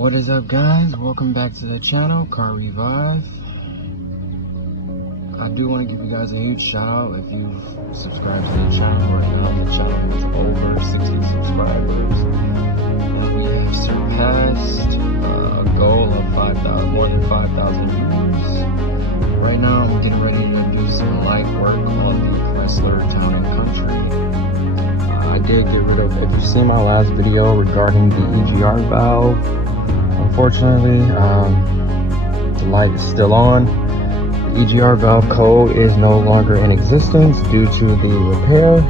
What is up, guys? Welcome back to the channel, Car Revive. I do want to give you guys a huge shout out if you've subscribed to the channel. Right now the channel is over 60 subscribers and we have surpassed a goal of more than 5,000 views. Right now I'm getting ready to do some light work on the Chrysler Town and Country. I did get rid of, if you've seen my last video regarding the EGR valve, unfortunately the light is still on. The EGR valve code is no longer in existence due to the repair.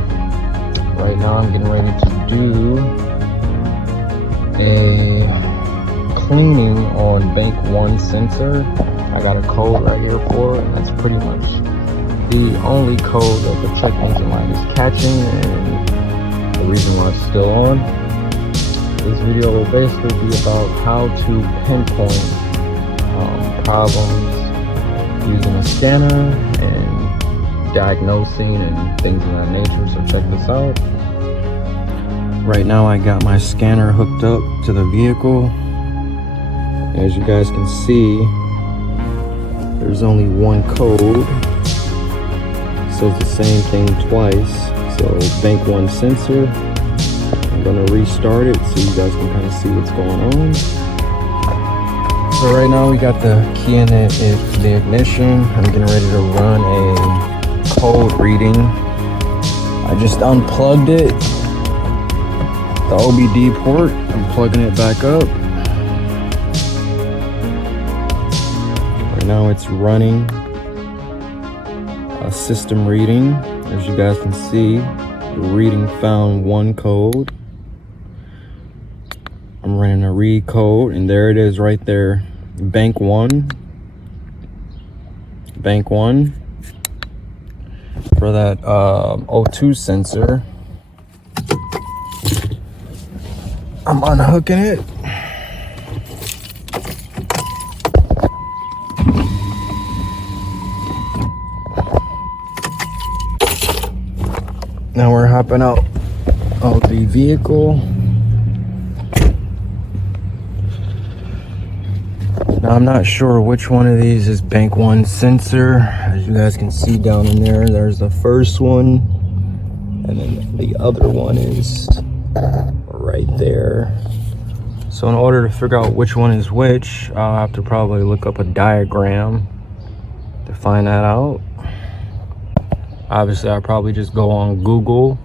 Right now I'm getting ready to do a cleaning on bank 1 sensor. I got a code right here for it, and that's pretty much the only code that the check engine light is catching and the reason why it's still on. This video will basically be about how to pinpoint problems using a scanner and diagnosing and things of that nature. So check this out. Right now I got my scanner hooked up to the vehicle. As you guys can see, there's only one code. It says the same thing twice. So bank 1 sensor. I'm gonna restart it so you guys can kind of see what's going on. So right now we got the key in the ignition. I'm getting ready to run a code reading. I just unplugged it, the OBD port. I'm plugging it back up. Right now it's running a system reading. As you guys can see, the reading found one code. I'm running a read code, and there it is right there. Bank 1 for that O2 sensor. I'm unhooking it. Now we're hopping out of the vehicle. Now I'm not sure which one of these is bank 1 sensor. As you guys can see down in there, there's the first one, and then the other one is right there. So in order to figure out which one is which, I'll have to probably look up a diagram to find that out. Obviously I'll probably just go on Google,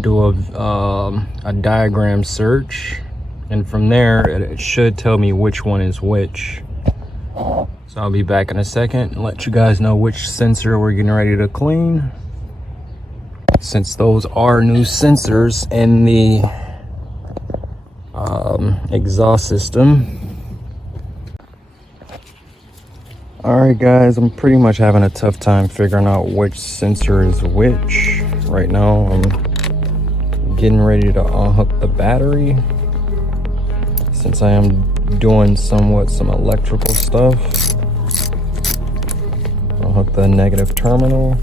do a diagram search, and from there it should tell me which one is which. So I'll be back in a second and let you guys know which sensor we're getting ready to clean, since those are new sensors in the exhaust system. Alright guys, I'm pretty much having a tough time figuring out which sensor is which. Right now I'm getting ready to unhook the battery, since I am doing some electrical stuff. I'll hook the negative terminal,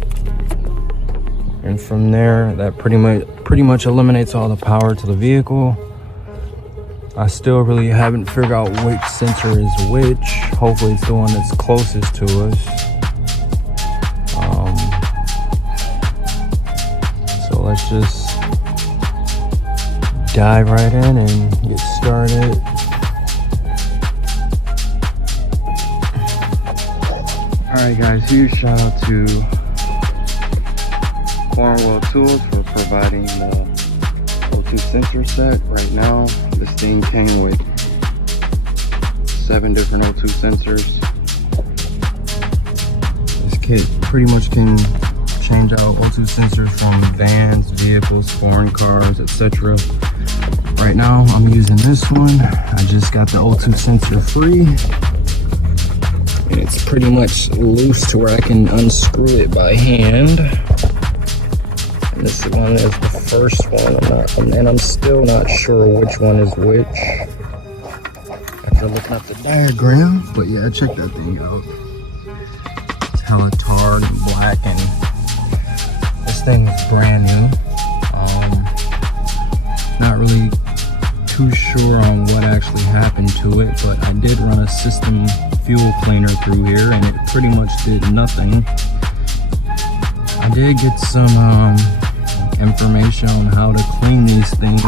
and from there that pretty much eliminates all the power to the vehicle. I still really haven't figured out which sensor is which. Hopefully it's the one that's closest to us. So let's just dive right in and get started. Alright guys, huge shout out to Cornwell Tools for providing the O2 sensor set. Right now this thing came with 7 different O2 sensors. This kit pretty much can change out O2 sensors from vans, vehicles, foreign cars, etc. Right now I'm using this one. I just got the O2 sensor free, and it's pretty much loose to where I can unscrew it by hand. And this one is the first one, and I'm still not sure which one is which after looking up the diagram. But yeah, check that thing out. It's hella tarred and black, and this thing is brand new. Not really too sure on what actually happened to it, but I did run a system fuel cleaner through here and it pretty much did nothing. I did get some information on how to clean these things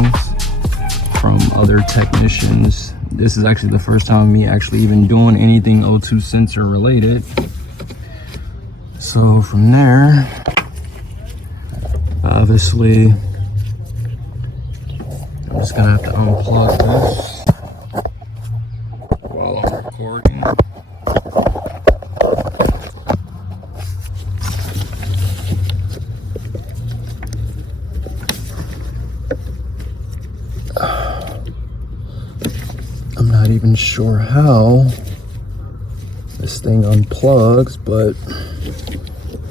from other technicians. This is actually the first time me actually even doing anything O2 sensor related. So from there, obviously, I'm just gonna have to unplug this while I'm recording. I'm not even sure how this thing unplugs, but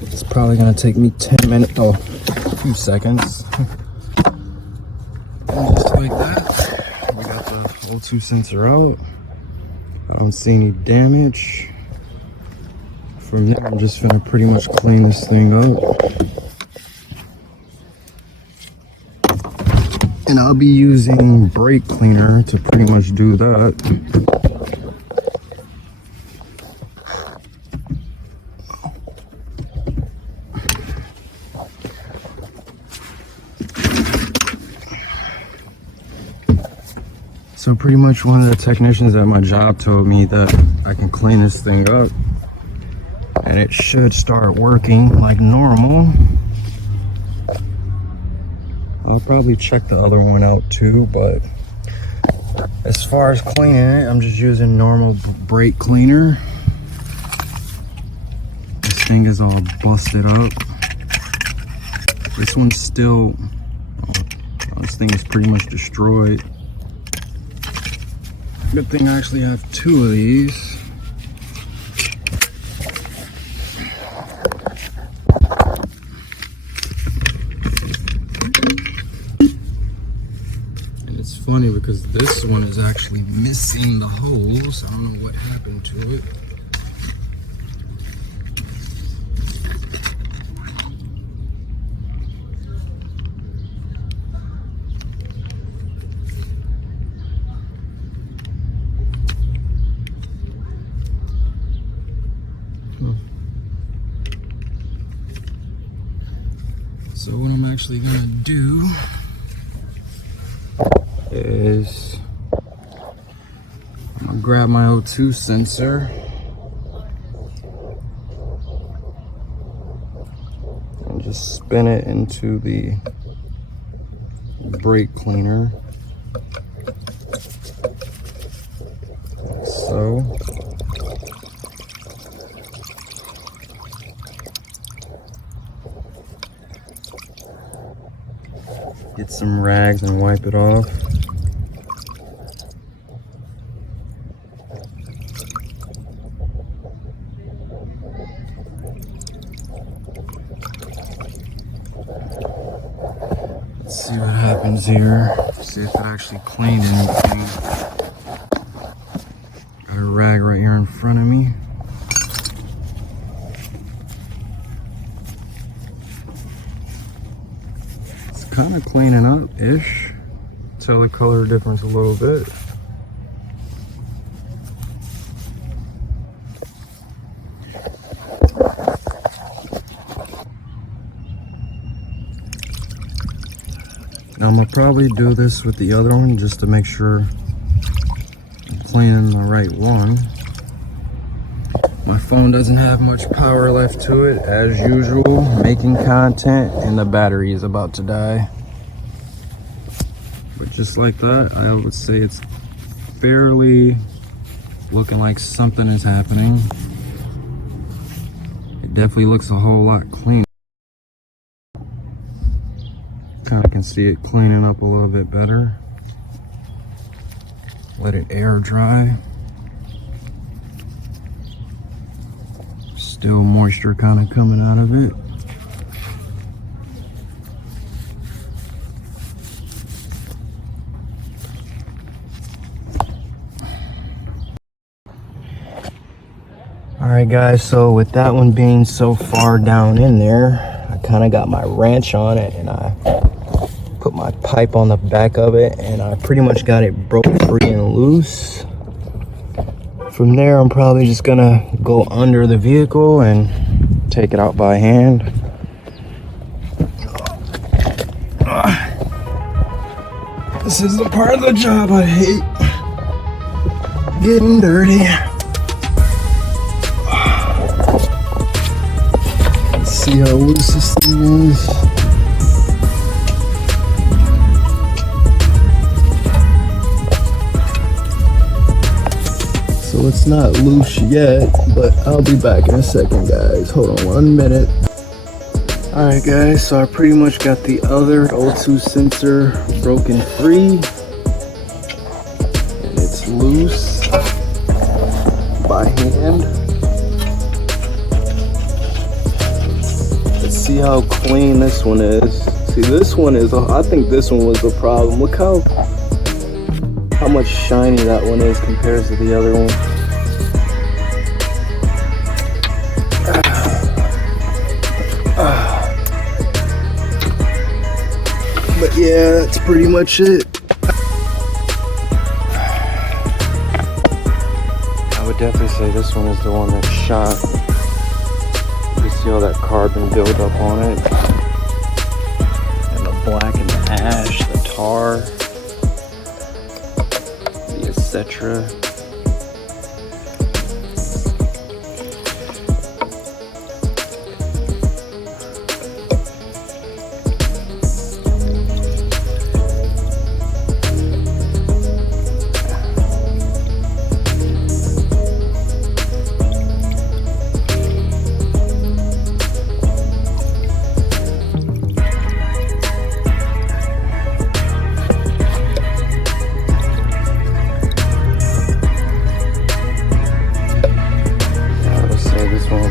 it's probably gonna take me 10 minutes, oh, a few seconds. And just like that, we got the O2 sensor out. I don't see any damage. From there, I'm just gonna pretty much clean this thing up. And I'll be using brake cleaner to pretty much do that. So pretty much one of the technicians at my job told me that I can clean this thing up and it should start working like normal. I'll probably check the other one out too, but as far as cleaning it, I'm just using normal brake cleaner. This thing is all busted up. This one's still, this thing is pretty much destroyed. Good thing I actually have two of these. And it's funny because this one is actually missing the holes. I don't know what happened to it. So what I'm actually gonna do is I'm gonna grab my O2 sensor and just spin it into the brake cleaner, like so. Get some rags and wipe it off. Let's see what happens here. See if it actually cleaned anything. Got a rag right here in front of me. Kind of cleaning up-ish. Tell the color difference a little bit. Now I'm gonna probably do this with the other one just to make sure I'm cleaning the right one. My phone doesn't have much power left to it, as usual, making content, and the battery is about to die. But just like that, I would say it's fairly looking like something is happening. It definitely looks a whole lot cleaner. Kind of can see it cleaning up a little bit better. Let it air dry. Still moisture kind of coming out of it. Alright guys, so with that one being so far down in there, I kind of got my wrench on it and I put my pipe pipe on the back of it, and I pretty much got it broke free and loose. From there, I'm probably just gonna go under the vehicle and take it out by hand. This is the part of the job I hate. Getting dirty. Let's see how loose this thing is. So it's not loose yet, but I'll be back in a second, guys. Hold on 1 minute. Alright guys, so I pretty much got the other O2 sensor broken free. And it's loose by hand. Let's see how clean this one is. See, this one is, I think this one was the problem. Look how much shiny that one is compared to the other one. But yeah, that's pretty much it. I would definitely say this one is the one that's shot. You can see all that carbon buildup on it. And the black and the ash, the tar, the etc.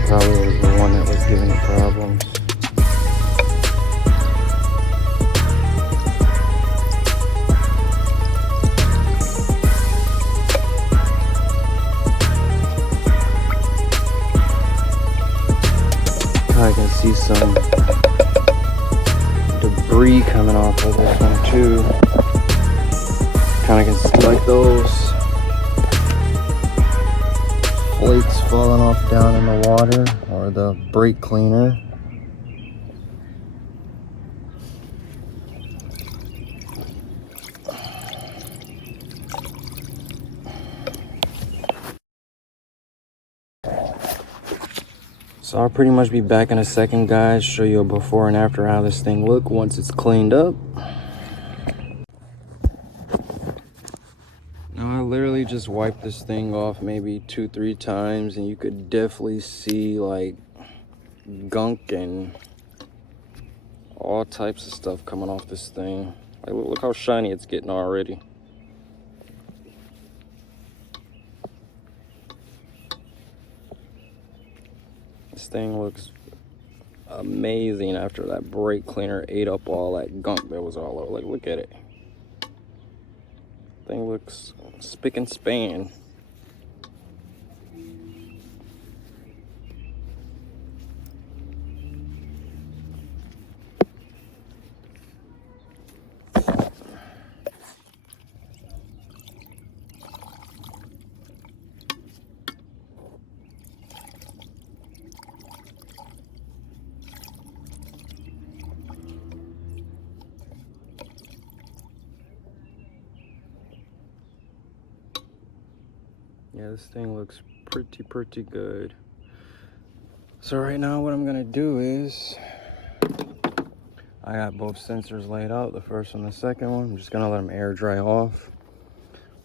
Probably was the one that was giving it problems. I can see some debris coming off of this one too. Kind of can see like those flakes falling off down in the water or the brake cleaner. So I'll pretty much be back in a second, guys, show you a before and after how this thing look once it's cleaned up. Now I literally just wiped this thing off maybe 2-3 times, and you could definitely see like gunk and all types of stuff coming off this thing. Like, look how shiny it's getting already. This thing looks amazing after that brake cleaner ate up all that gunk that was all over. Like, look at it. Thing looks spick and span. Yeah, this thing looks pretty good. So right now what I'm gonna do is, I got both sensors laid out, the first one, the second one. I'm just gonna let them air dry off.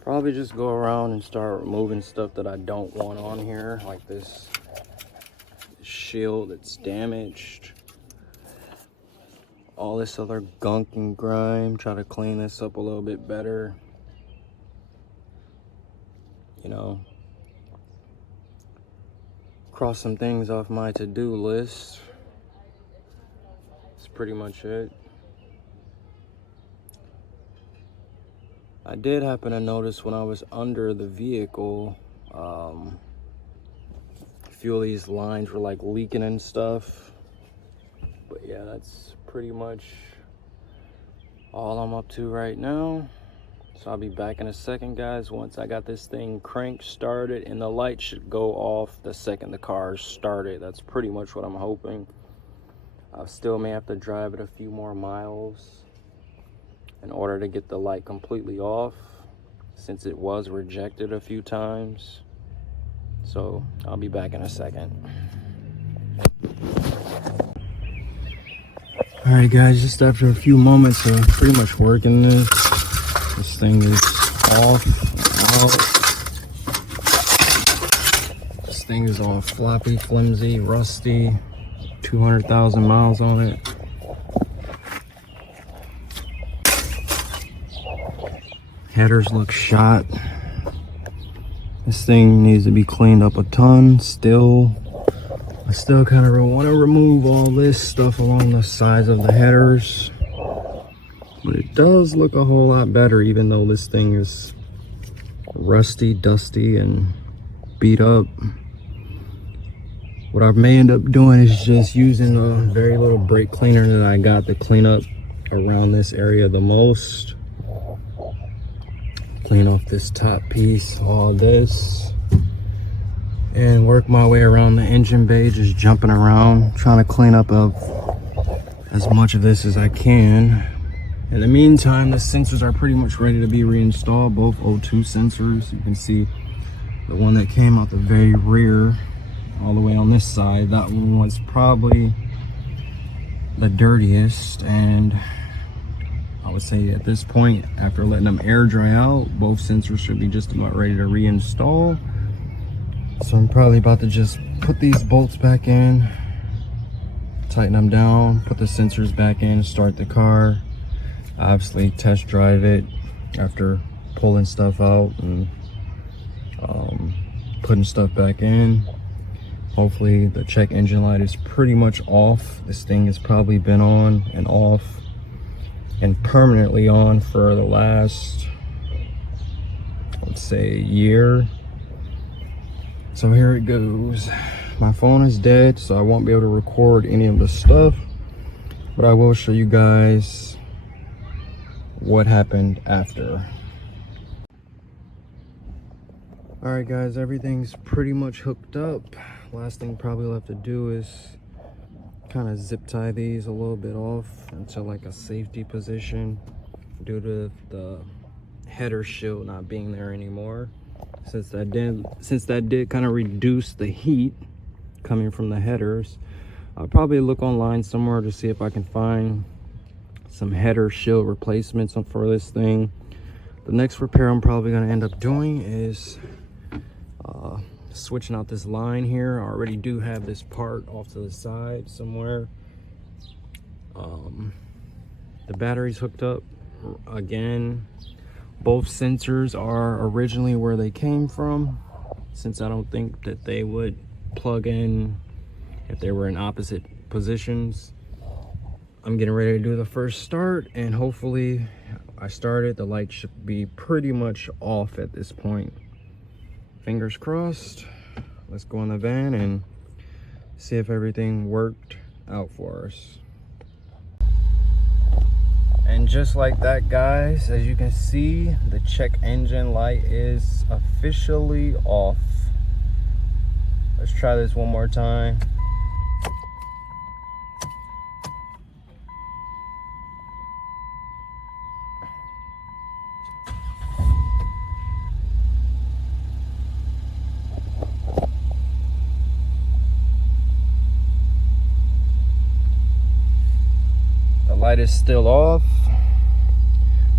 Probably just go around and start removing stuff that I don't want on here, like this shield that's damaged. All this other gunk and grime. Try to clean this up a little bit better. You know, cross some things off my to-do list. That's pretty much it. I did happen to notice when I was under the vehicle, a few of these lines were like leaking and stuff. But yeah, that's pretty much all I'm up to right now. So I'll be back in a second, guys, once I got this thing cranked started, and the light should go off the second the car is started. That's pretty much what I'm hoping. I still may have to drive it a few more miles in order to get the light completely off, since it was rejected a few times. So I'll be back in a second. All right, guys, just after a few moments of pretty much working this thing is off and out. This thing is all floppy, flimsy, rusty, 200,000 miles on it. Headers look shot. This thing needs to be cleaned up a ton still. I still kind of want to remove all this stuff along the sides of the headers. But it does look a whole lot better, even though this thing is rusty, dusty, and beat up. What I may end up doing is just using a very little brake cleaner that I got to clean up around this area the most. Clean off this top piece, all this, and work my way around the engine bay, just jumping around, trying to clean up as much of this as I can. In the meantime, the sensors are pretty much ready to be reinstalled, both O2 sensors. You can see the one that came out the very rear, all the way on this side. That one was probably the dirtiest, and I would say at this point, after letting them air dry out, both sensors should be just about ready to reinstall. So I'm probably about to just put these bolts back in, tighten them down, put the sensors back in, start the car, obviously test drive it after pulling stuff out and putting stuff back in. Hopefully the check engine light is pretty much off. This thing has probably been on and off and permanently on for the last, let's say, year. So here it goes. My phone is dead, so I won't be able to record any of the stuff, but I will show you guys what happened after. All right, guys, everything's pretty much hooked up. Last thing probably left to do is kind of zip tie these a little bit off into like a safety position due to the header shield not being there anymore. Since that did kind of reduce the heat coming from the headers, I'll probably look online somewhere to see if I can find some header shield replacements for this thing. The next repair I'm probably going to end up doing is switching out this line here. I already do have this part off to the side somewhere. The battery's hooked up again. Both sensors are originally where they came from, since I don't think that they would plug in if they were in opposite positions. I'm getting ready to do the first start, and hopefully I started. The light should be pretty much off at this point. Fingers crossed. Let's go in the van and see if everything worked out for us. And just like that, guys, as you can see, the check engine light is officially off. Let's try this one more time. The light is still off.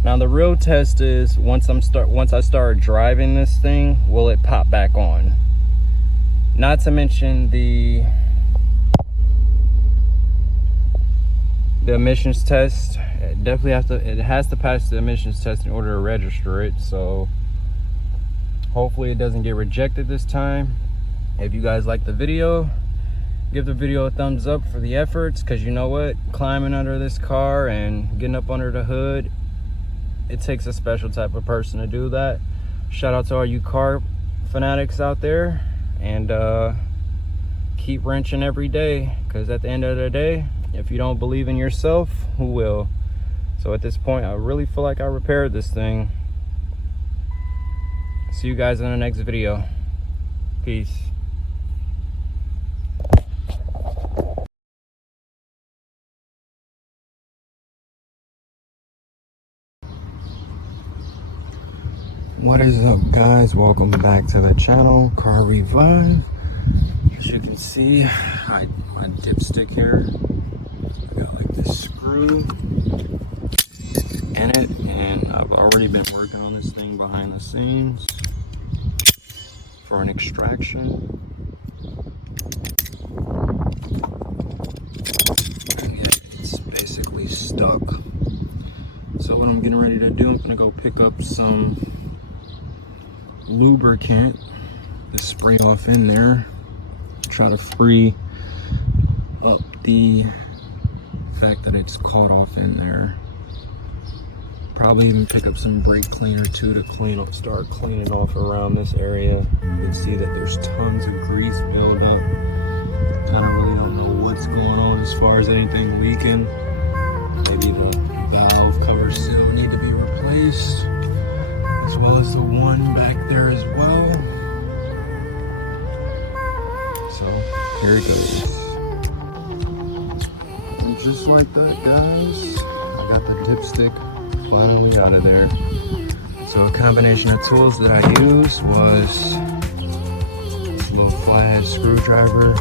Now the real test is once I start driving this thing, will it pop back on? Not to mention the emissions test. It has to pass the emissions test in order to register it. So hopefully it doesn't get rejected this time. If you guys like the video, give the video a thumbs up for the efforts, because you know what, climbing under this car and getting up under the hood, it takes a special type of person to do that. Shout out to all you car fanatics out there, and keep wrenching every day, because at the end of the day, if you don't believe in yourself, who will? So at this point, I really feel like I repaired this thing. See you guys in the next video. Peace. What is up, guys? Welcome back to the channel, Car Revive. As you can see, my dipstick here, I got like this screw in it, and I've already been working on this thing behind the scenes for an extraction. And it's basically stuck. So what I'm getting ready to do, I'm gonna go pick up some lubricant to spray off in there, try to free up the fact that it's caught off in there. Probably even pick up some brake cleaner too to start cleaning off around this area. You can see that there's tons of grease buildup. Kind of really don't know what's going on as far as anything leaking. Maybe the valve cover seal need to be replaced, as well as the one back there as well. So here it goes. And just like that, guys, I got the dipstick finally out of there. So a combination of tools that I used was this little flathead screwdriver,